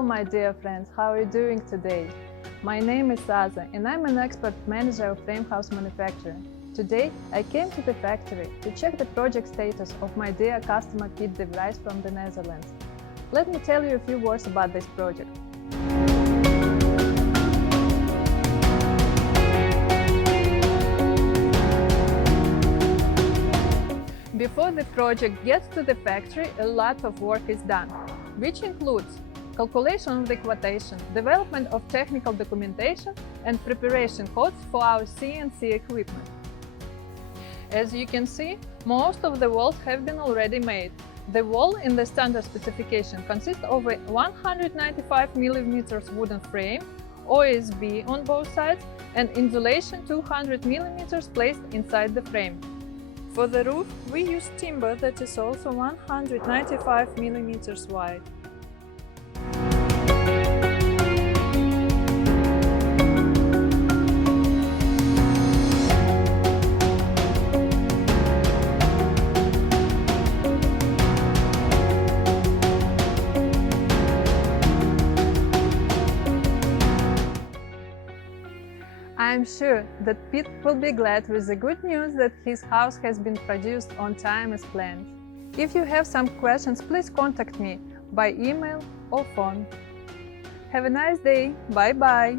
Hello my dear friends, how are you doing today? My name is Aza and I'm an expert manager of frame house manufacturing. Today I came to the factory to check the project status of my dear customer Piet de Vries from the Netherlands. Let me tell you a few words about this project. Before the project gets to the factory, a lot of work is done, which includes calculation of the quotation, development of technical documentation, and preparation codes for our CNC equipment. As you can see, most of the walls have been already made. The wall in the standard specification consists of a 195 mm wooden frame, OSB on both sides, and insulation 200 mm placed inside the frame. For the roof, we use timber that is also 195 mm wide. I am sure that Piet will be glad with the good news that his house has been produced on time as planned. If you have some questions, please contact me by email or phone. Have a nice day. Bye-bye.